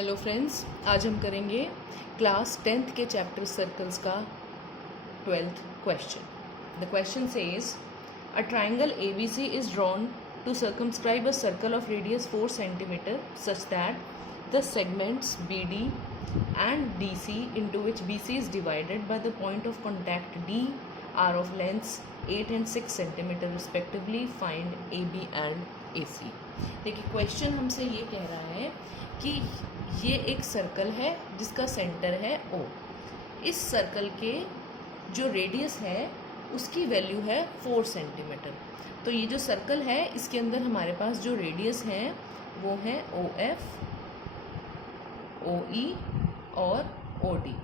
Hello friends, आज हम करेंगे क्लास 10th के चैप्टर सर्कल्स का 12th question. The question says a triangle ABC is drawn to circumscribe a circle of radius 4 cm such that the segments BD and DC into which BC is divided by the point of contact D are of lengths 8 and 6 cm respectively. Find AB and AC। देखिए question हमसे ये कह रहा है कि ये एक circle है जिसका सेंटर है O। इस सर्कल के जो रेडियस है उसकी वैल्यू है 4 सेंटीमीटर। तो ये जो सर्कल है इसके अंदर हमारे पास जो रेडियस हैं वो है OF, OE और OD।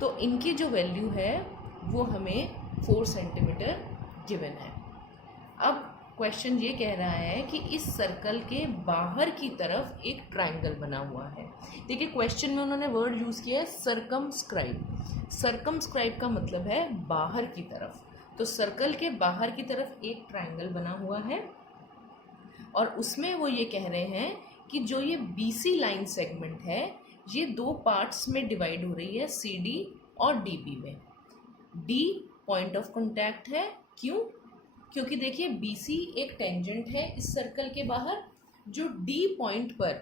तो इनकी जो वैल्यू है वो हमें 4 सेंटीमीटर गिवन है। अब क्वेश्चन ये कह रहा है कि इस सर्कल के बाहर की तरफ एक ट्रायंगल बना हुआ है। देखिए क्वेश्चन में उन्होंने वर्ड यूज़ किया है सरकमस्क्राइब। सरकमस्क्राइब का मतलब है बाहर की तरफ। तो सर्कल के बाहर की तरफ एक ट्रायंगल बना हुआ है और उसमें वो ये कह रहे हैं कि जो ये BC लाइन सेगमेंट है ये दो पार्ट्स में डिवाइड हो रही है, CD और DB में। D पॉइंट ऑफ कॉन्टैक्ट है, क्यों? क्योंकि देखिए BC एक टेंजेंट है इस सर्कल के बाहर जो D पॉइंट पर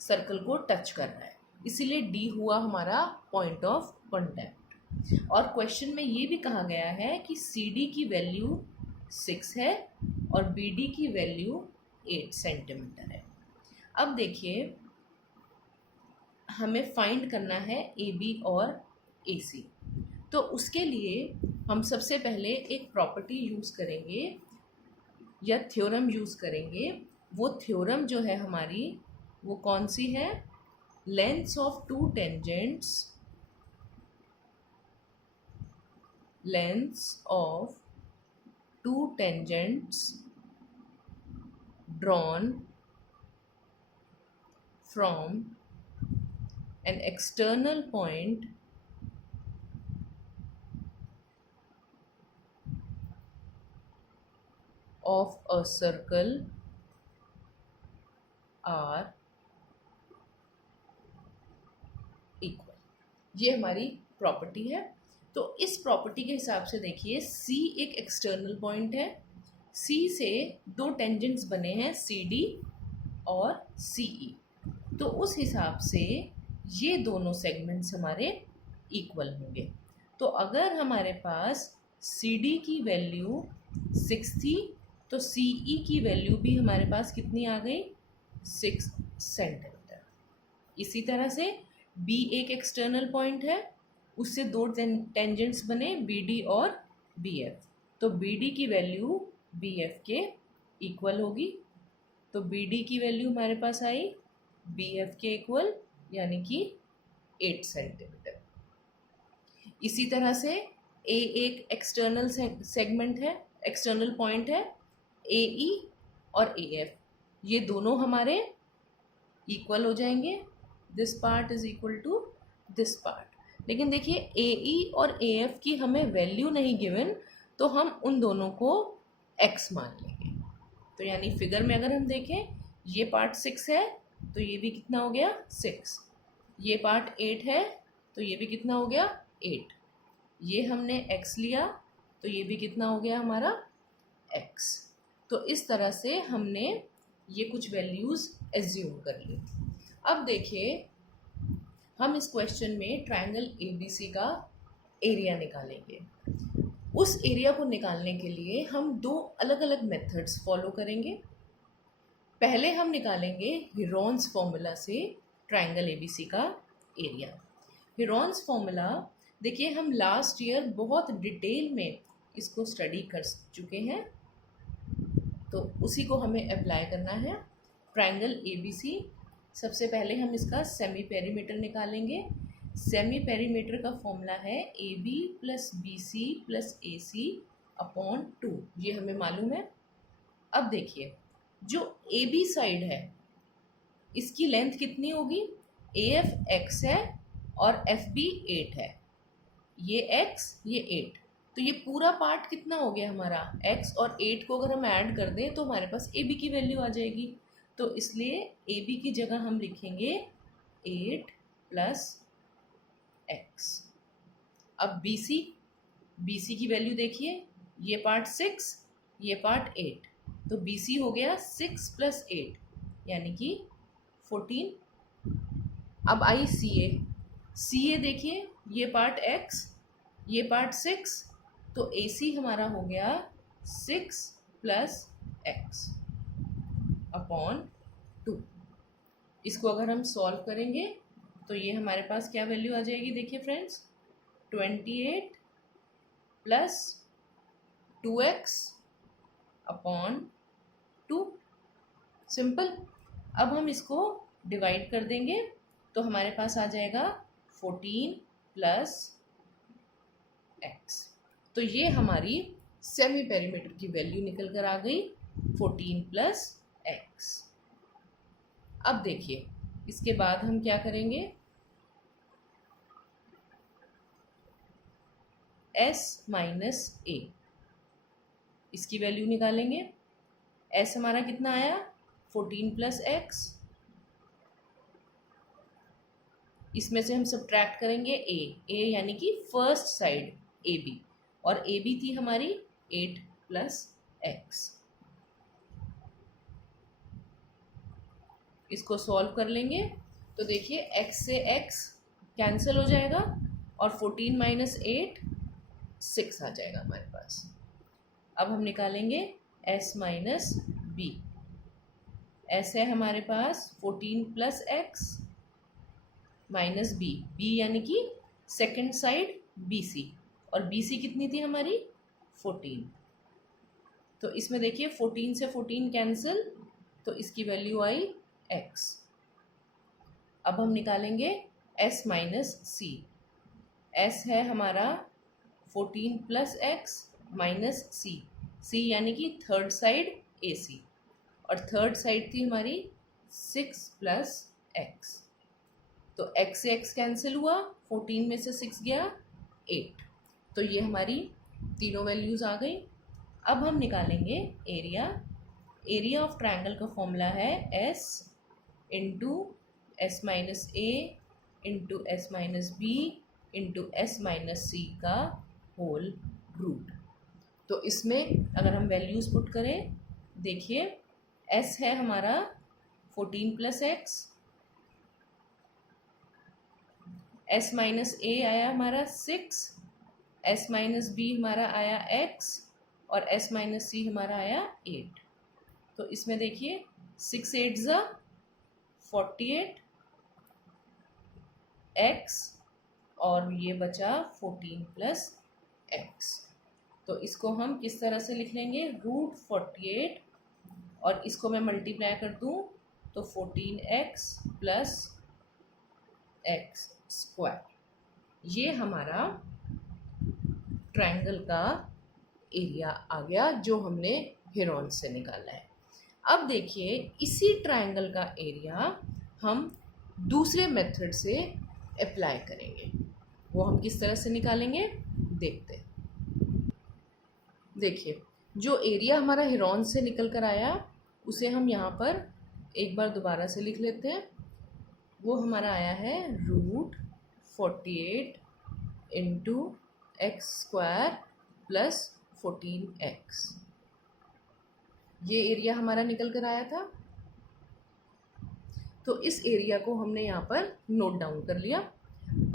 सर्कल को टच कर रहा है, इसीलिए D हुआ हमारा पॉइंट ऑफ कॉन्टैक्ट। और क्वेश्चन में ये भी कहा गया है कि CD की वैल्यू 6 है और BD की वैल्यू 8 सेंटीमीटर है। अब देखिए हमें फाइंड करना है AB और AC। तो उसके लिए हम सबसे पहले एक प्रॉपर्टी यूज़ करेंगे या थ्योरम यूज़ करेंगे। वो थ्योरम जो है हमारी वो कौन सी है? Lengths of to tangents, lengths of to tangents drawn from an external point of a circle are equal। ये हमारी प्रॉपर्टी है। तो इस प्रॉपर्टी के हिसाब से देखिए C एक एक्सटर्नल पॉइंट है, C से दो टेंजेंट्स बने हैं CD और CE। तो उस हिसाब से ये दोनों सेगमेंट्स हमारे इक्वल होंगे। तो अगर हमारे पास CD की वैल्यू 6 थी तो CE की वैल्यू भी हमारे पास कितनी आ गई? 6 सेंटीमीटर। इसी तरह से B एक एक्सटर्नल पॉइंट है, उससे दो टेंजेंट्स बने BD और BF। तो BD की वैल्यू BF के इक्वल होगी। तो BD की वैल्यू हमारे पास आई BF के इक्वल, यानी कि 8 सेंटीमीटर। इसी तरह से A एक एक्सटर्नल सेगमेंट है, एक्सटर्नल पॉइंट है, AE और AF ये दोनों हमारे इक्वल हो जाएंगे। This part is equal to this part. लेकिन देखिए AE और AF की हमें वैल्यू नहीं गिवन, तो हम उन दोनों को x मान लेंगे। तो यानी फिगर में अगर हम देखें ये पार्ट 6 है तो ये भी कितना हो गया? 6। ये पार्ट 8 है तो ये भी कितना हो गया? 8। ये हमने x लिया तो ये भी कितना हो गया हमारा? x। तो इस तरह से हमने ये कुछ वैल्यूज़ एज्यूम कर ली। अब देखिए हम इस क्वेश्चन में ट्रायंगल ABC का एरिया निकालेंगे। उस एरिया को निकालने के लिए हम दो अलग अलग मेथड्स फॉलो करेंगे। पहले हम निकालेंगे हीरोन्स फॉर्मूला से ट्रायंगल ABC का एरिया। हीरोन्स फॉर्मूला देखिए हम लास्ट ईयर बहुत डिटेल में इसको स्टडी कर चुके हैं, तो उसी को हमें अप्लाई करना है। ट्रायंगल ABC सबसे पहले हम इसका सेमी पेरीमीटर निकालेंगे। सेमी पेरीमीटर का फॉर्मूला है AB plus BC plus AC upon 2, ये हमें मालूम है। अब देखिए जो AB साइड है इसकी लेंथ कितनी होगी? AF x है और FB 8 है, ये x ये 8, तो ये पूरा पार्ट कितना हो गया हमारा? x और 8 को अगर हम ऐड कर दें तो हमारे पास AB की वैल्यू आ जाएगी। तो इसलिए AB की जगह हम लिखेंगे 8 प्लस x। अब BC की वैल्यू देखिए, ये पार्ट 6, ये पार्ट 8, तो BC हो गया 6 प्लस 8 यानी कि 14। अब आई CA देखिए, ये पार्ट x, ये पार्ट 6, तो AC हमारा हो गया 6 प्लस x अपॉन 2। इसको अगर हम सॉल्व करेंगे तो ये हमारे पास क्या वैल्यू आ जाएगी, देखिए friends, 28 plus 2x upon 2। Simple. अब हम इसको डिवाइड कर देंगे तो हमारे पास आ जाएगा 14 प्लस x। तो ये हमारी सेमी पेरीमीटर की वैल्यू निकल कर आ गई 14 प्लस x। अब देखिए इसके बाद हम क्या करेंगे, s माइनस a, इसकी वैल्यू निकालेंगे। s हमारा कितना आया, 14 प्लस x, इसमें से हम सब्ट्रैक्ट करेंगे a यानी कि फर्स्ट साइड AB, और AB थी हमारी 8 प्लस x। इसको सॉल्व कर लेंगे तो देखिए x से x कैंसिल हो जाएगा और 14 माइनस 8 6 आ जाएगा हमारे पास। अब हम निकालेंगे s माइनस b। s है हमारे पास 14 प्लस x माइनस b, यानी कि सेकंड साइड BC, और BC कितनी थी हमारी 14। तो इसमें देखिए 14 से 14 कैंसिल, तो इसकी वैल्यू आई x। अब हम निकालेंगे s माइनस c। s है हमारा 14 प्लस x माइनस c यानी कि थर्ड साइड AC, और थर्ड साइड थी हमारी 6 प्लस x। तो x से x कैंसिल हुआ, 14 में से 6 गया 8, तो ये हमारी तीनों वैल्यूज़ आ गई। अब हम निकालेंगे एरिया ऑफ ट्रायंगल का फॉर्मूला है s into s minus a into s minus b into s minus c का होल रूट। तो इसमें अगर हम वैल्यूज़ पुट करें, देखिए s है हमारा 14 प्लस x, s माइनस ए आया हमारा 6, s माइनस बी हमारा आया x, और s माइनस सी हमारा आया 8। तो इसमें देखिए 6 8 ज़ा 48 x, और ये बचा 14 प्लस x। तो इसको हम किस तरह से लिख लेंगे, √48, और इसको मैं मल्टीप्लाई कर दूं तो 14x प्लस x स्क्वायर। ये हमारा ट्रायंगल का एरिया आ गया जो हमने हेरोन से निकाला है। अब देखिए इसी ट्रायंगल का एरिया हम दूसरे मेथड से अप्लाई करेंगे, वो हम किस तरह से निकालेंगे देखते हैं। देखिए जो एरिया हमारा हेरोन से निकल कर आया उसे हम यहाँ पर एक बार दोबारा से लिख लेते हैं। वो हमारा आया है √48 into x square plus 14x। ये एरिया हमारा निकल कर आया था, तो इस एरिया को हमने यहाँ पर नोट डाउन कर लिया।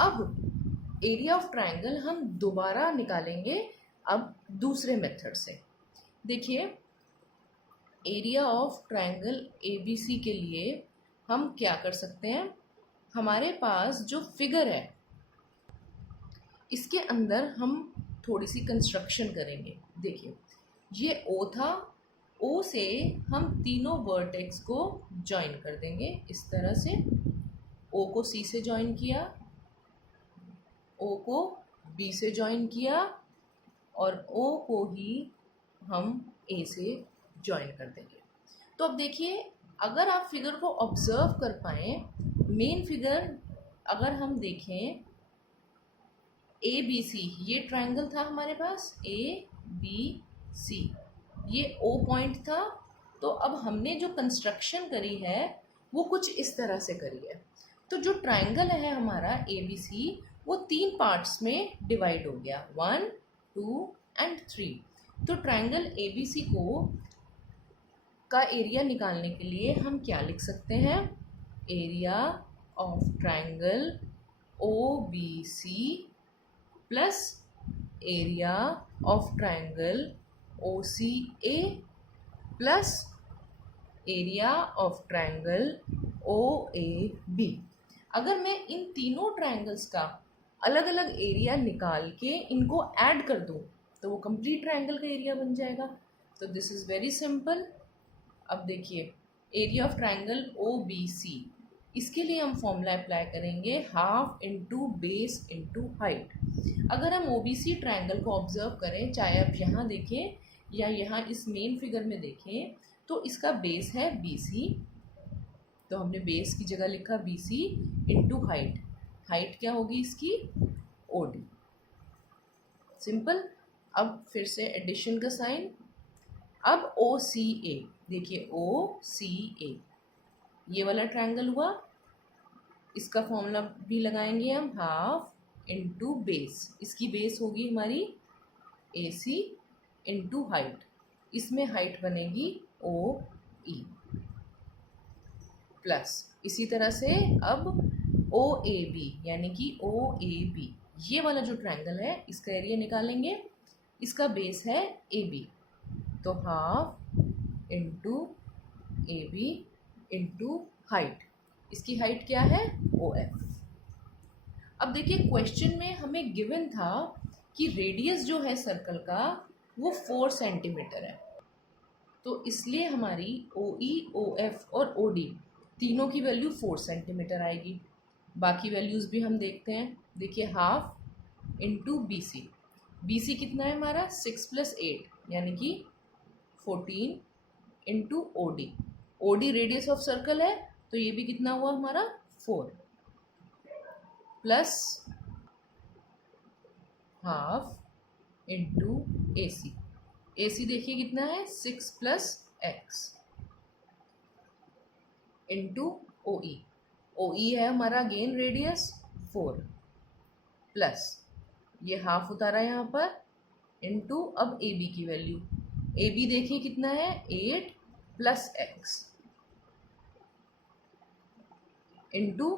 अब एरिया ऑफ ट्रायंगल हम दोबारा निकालेंगे अब दूसरे मेथड से। देखिए एरिया ऑफ ट्रायंगल ABC के लिए हम क्या कर सकते हैं, हमारे पास जो फिगर है इसके अंदर हम थोड़ी सी कंस्ट्रक्शन करेंगे। देखिए ये O था, O से हम तीनों वर्टेक्स को जॉइन कर देंगे इस तरह से। O को C से जॉइन किया, O को B से जॉइन किया, और O को ही हम A से जॉइन कर देंगे। तो अब देखिए अगर आप फिगर को ऑब्जर्व कर पाएँ, मेन फिगर अगर हम देखें ABC, ये ट्रायंगल था हमारे पास ABC, ये O पॉइंट था। तो अब हमने जो कंस्ट्रक्शन करी है वो कुछ इस तरह से करी है। तो जो ट्राइंगल है हमारा ABC वो 3 पार्ट्स में डिवाइड हो गया, 1, 2 एंड 3। तो ट्राइंगल ABC का एरिया निकालने के लिए हम क्या लिख सकते हैं? Area of triangle OBC plus area of triangle OCA plus area of triangle OAB। अगर मैं इन तीनों ट्राइंगल्स का अलग अलग एरिया निकाल के इनको ऐड कर दूं तो वो कंप्लीट ट्राइंगल का एरिया बन जाएगा। तो दिस इज़ वेरी सिंपल। अब देखिए एरिया ऑफ ट्राइंगल OBC, इसके लिए हम फॉर्मूला अप्लाई करेंगे half into base into height. अगर हम OBC ट्राइंगल को ऑब्जर्व करें, चाहे आप यहाँ देखें या यहाँ इस मेन फिगर में देखें, तो इसका बेस है BC, तो हमने बेस की जगह लिखा BC इंटू हाइट। हाइट क्या होगी इसकी? OD। सिंपल। अब फिर से एडिशन का साइन। अब OCA, देखिए OCA ये वाला ट्रायंगल हुआ, इसका फॉर्मूला भी लगाएंगे हम, हाफ इंटू बेस। इसकी बेस होगी हमारी AC इंटू हाइट, इसमें हाइट बनेगी OE प्लस इसी तरह से अब OAB यानी कि OAB ये वाला जो ट्रायंगल है इसका एरिया निकालेंगे। इसका बेस है AB, तो half into AB into height, इसकी हाइट क्या है? OF। अब देखिए क्वेश्चन में हमें गिवन था कि रेडियस जो है सर्कल का वो 4 सेंटीमीटर है, तो इसलिए हमारी OE, OF और OD तीनों की वैल्यू 4 सेंटीमीटर आएगी। बाकी वैल्यूज़ भी हम देखते हैं। देखिए हाफ इंटू BC, BC कितना है हमारा? 6 + 8 यानी कि 14 into OD। OD radius of circle है, तो ये भी कितना हुआ हमारा? 4 plus half into AC। AC देखिए कितना है? 6 + x इंटू OE। OE है हमारा अगेन रेडियस 4 प्लस ये हाफ उतारा यहाँ पर इंटू अब AB की वैल्यू। AB देखिए कितना है? 8 + x इंटू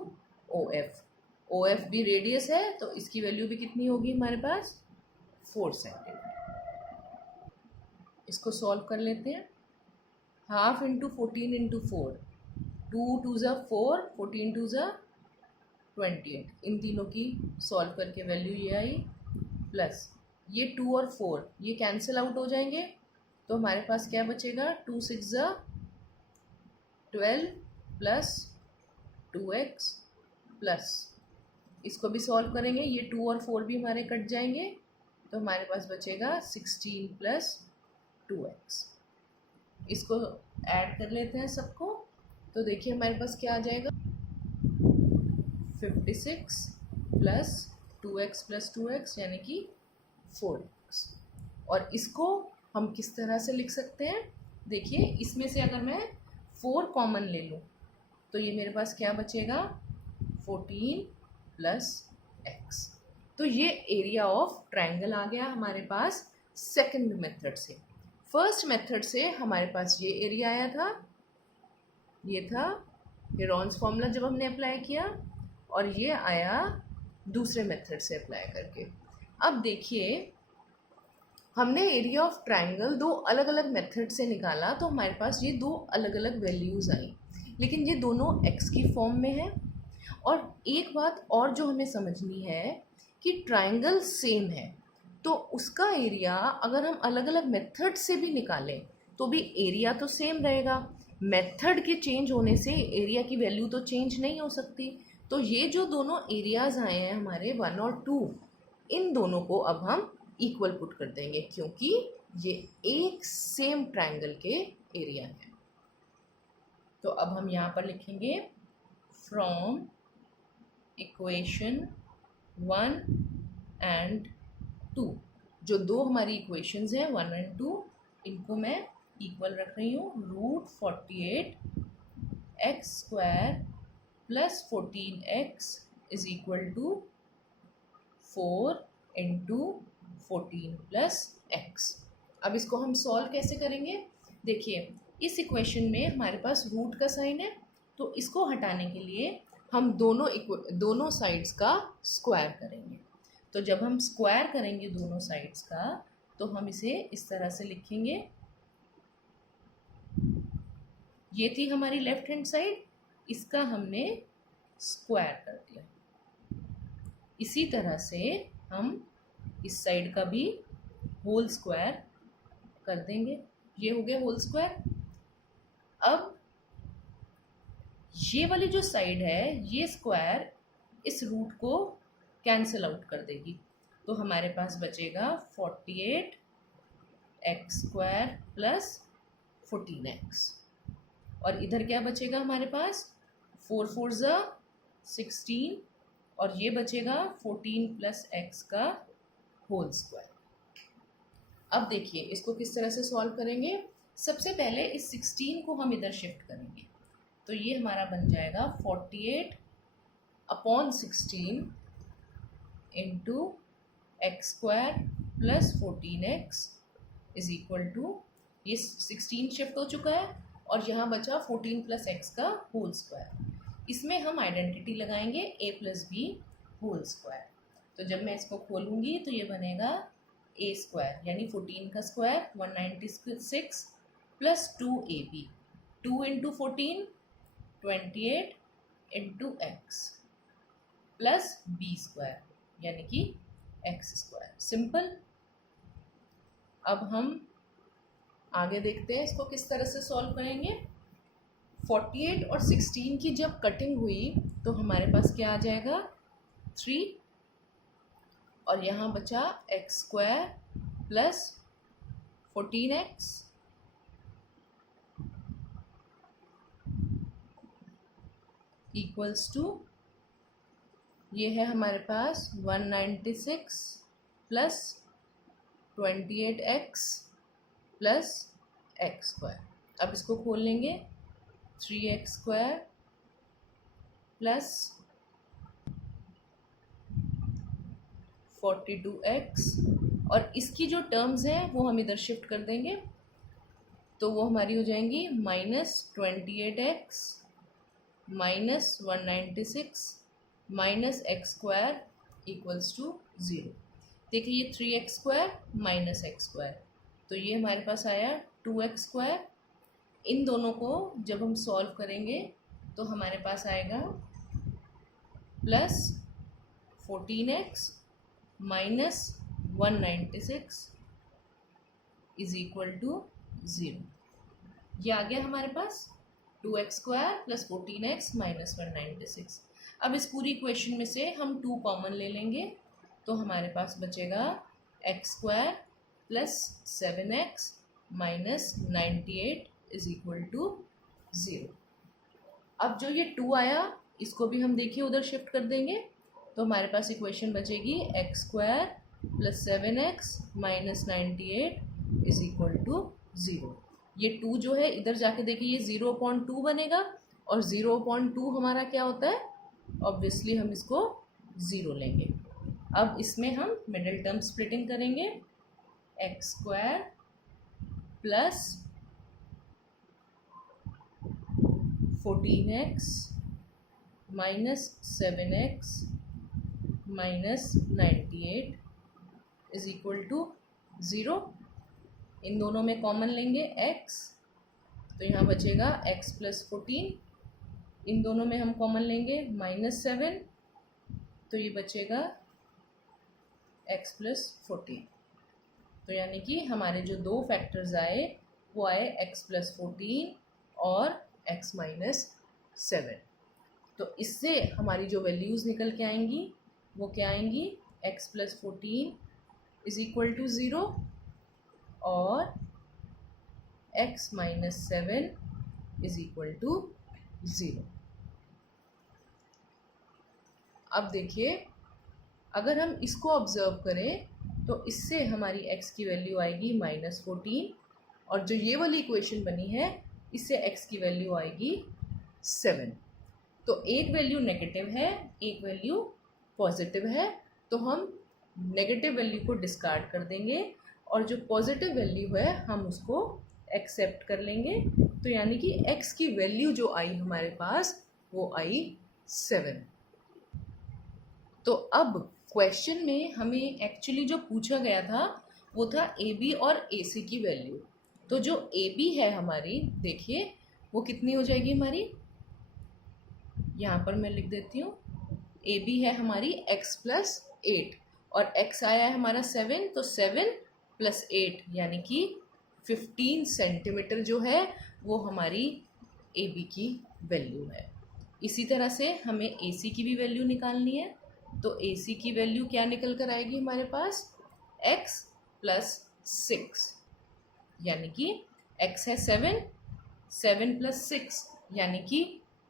OF। OF भी रेडियस है, तो इसकी वैल्यू भी कितनी होगी हमारे पास? 4 सेंटीमीटर। इसको सॉल्व कर लेते हैं। Half into 14 into 4, 2 × 2 = 4, 14 × 2 = 28। इन तीनों की सॉल्व करके वैल्यू ये आई, प्लस ये 2 और 4 ये कैंसिल आउट हो जाएंगे, तो हमारे पास क्या बचेगा? 2 × 6 = 12 प्लस 2x प्लस इसको भी सॉल्व करेंगे, ये 2 और 4 भी हमारे कट जाएंगे, तो हमारे पास बचेगा 16 + 2x। इसको ऐड कर लेते हैं सबको, तो देखिए हमारे पास क्या आ जाएगा? 56 प्लस 2x प्लस 2x यानी कि 4x। और इसको हम किस तरह से लिख सकते हैं? देखिए इसमें से अगर मैं 4 कॉमन ले लूँ तो ये मेरे पास क्या बचेगा? 14 + x। तो ये एरिया ऑफ ट्रायंगल आ गया हमारे पास सेकंड मेथड से। फर्स्ट मेथड से हमारे पास ये एरिया आया था, ये था हेरॉन्स फॉर्मूला जब हमने अप्लाई किया, और ये आया दूसरे मेथड से अप्लाई करके। अब देखिए हमने एरिया ऑफ ट्रायंगल दो अलग अलग मेथड से निकाला, तो हमारे पास ये दो अलग अलग वैल्यूज़ आई, लेकिन ये दोनों x की फॉर्म में है। और एक बात और जो हमें समझनी है कि ट्रायंगल सेम है, तो उसका एरिया अगर हम अलग अलग मेथड से भी निकालें तो भी एरिया तो सेम रहेगा। मेथड के चेंज होने से एरिया की वैल्यू तो चेंज नहीं हो सकती। तो ये जो दोनों एरियाज़ आए हैं हमारे 1 और 2, इन दोनों को अब हम इक्वल पुट कर देंगे, क्योंकि ये एक सेम ट्रायंगल के एरिया हैं। तो अब हम यहाँ पर लिखेंगे फ्रॉम इक्वेशन 1 and 2, जो दो हमारी इक्वेशंस हैं 1 and 2, इनको मैं इक्वल रख रही हूँ। √48 x² plus 14x is equal to 4 into 14 plus x। अब इसको हम सॉल्व कैसे करेंगे? देखिए, इस इक्वेशन में हमारे पास रूट का साइन है, तो इसको हटाने के लिए हम दोनों साइड्स का स्क्वायर करेंगे। तो जब हम स्क्वायर करेंगे दोनों साइड्स का, तो हम इसे इस तरह से लिखेंगे। ये थी हमारी लेफ्ट हैंड साइड, इसका हमने स्क्वायर कर दिया। इसी तरह से हम इस साइड का भी होल स्क्वायर कर देंगे। ये हो गया होल स्क्वायर। अब ये वाली जो साइड है, ये स्क्वायर इस रूट को कैंसिल आउट कर देगी, तो हमारे पास बचेगा 48x स्क्वायर प्लस 14x। और इधर क्या बचेगा हमारे पास? 4 4 ज़ा 16, और ये बचेगा 14 प्लस x का होल स्क्वायर। अब देखिए इसको किस तरह से सॉल्व करेंगे। सबसे पहले इस 16 को हम इधर शिफ्ट करेंगे, तो ये हमारा बन जाएगा 48 upon 16 into x square plus 14x is equal to, ये 16 शिफ्ट हो चुका है और यहाँ बचा 14 प्लस x का होल स्क्वायर। इसमें हम आइडेंटिटी लगाएंगे a plus B whole square. तो जब मैं इसको खोलूँगी तो ये बनेगा a स्क्वायर यानी 14 का square 196 plus 2ab, 2 into 14 28 into x plus B square यानी कि एक्स स्क्वायर। सिंपल। अब हम आगे देखते हैं इसको किस तरह से सॉल्व करेंगे। 48 और 16 की जब कटिंग हुई तो हमारे पास क्या आ जाएगा 3, और यहाँ बचा x square plus 14x equals to, ये है हमारे पास 196 plus 28x plus x square. अब इसको खोल लेंगे, 3x स्क्वायर प्लस 42x, और इसकी जो टर्म्स हैं वो हम इधर शिफ्ट कर देंगे, तो वो हमारी हो जाएंगी -28x minus 196 minus x square equals to 0। देखिए ये 3x square minus x square, तो ये हमारे पास आया 2x स्क्वायर। इन दोनों को जब हम सॉल्व करेंगे तो हमारे पास आएगा plus 14x minus 196 is equal to 0। ये आ गया हमारे पास 2x square plus 14x minus 196। अब इस पूरी इक्वेशन में से हम 2 कॉमन ले लेंगे, तो हमारे पास बचेगा x square plus 7x minus 98 is equal to 0। अब जो ये 2 आया इसको भी हम देखिए उधर शिफ्ट कर देंगे, तो हमारे पास इक्वेशन बचेगी x square plus 7x minus 98 is equal to 0। ये 2 जो है इधर जाके देखिए ये 0.2 बनेगा, और 0.2 हमारा क्या होता है, ऑब्वियसली हम इसको 0 लेंगे। अब इसमें हम मिडिल टर्म स्प्लिटिंग करेंगे, x square plus 14x minus 7x minus 98 is equal to 0। इन दोनों में कॉमन लेंगे x, तो यहाँ बचेगा x प्लस 14। इन दोनों में हम कॉमन लेंगे -7, तो ये बचेगा x प्लस 14। तो यानी कि हमारे जो 2 फैक्टर्स आए वो आए x प्लस 14 और x माइनस 7। तो इससे हमारी जो वैल्यूज़ निकल के आएंगी वो क्या आएंगी, x plus 14 is equal to 0 और x minus 7 is equal to 0। अब देखिए अगर हम इसको ऑब्ज़र्व करें तो इससे हमारी x की वैल्यू आएगी -14, और जो ये वाली इक्वेशन बनी है इससे x की वैल्यू आएगी 7। तो एक वैल्यू नेगेटिव है, एक वैल्यू पॉजिटिव है, तो हम नेगेटिव वैल्यू को डिस्कार्ड कर देंगे और जो पॉजिटिव वैल्यू है हम उसको एक्सेप्ट कर लेंगे। तो यानी कि x की वैल्यू जो आई हमारे पास वो आई 7। तो अब क्वेश्चन में हमें एक्चुअली जो पूछा गया था वो था ए बी और ए सी की वैल्यू। तो जो ए बी है हमारी, देखिए वो कितनी हो जाएगी हमारी, यहाँ पर मैं लिख देती हूँ, ए बी है हमारी x प्लस 8 और x आया है हमारा 7, तो 7 प्लस 8 यानी कि 15 सेंटीमीटर जो है वो हमारी ए बी की वैल्यू है। इसी तरह से हमें ए सी की भी वैल्यू निकालनी है। तो ए सी की वैल्यू क्या निकल कर आएगी हमारे पास, x प्लस 6 यानी कि x है 7, 7 प्लस 6 यानी कि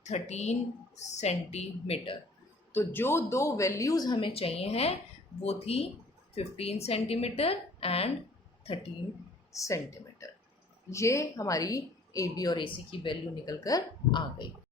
13 सेंटीमीटर। तो जो दो वैल्यूज़ हमें चाहिए हैं वो थी 15 सेंटीमीटर एंड 13 सेंटीमीटर। ये हमारी ए बी और ए सी की वैल्यू निकल कर आ गई।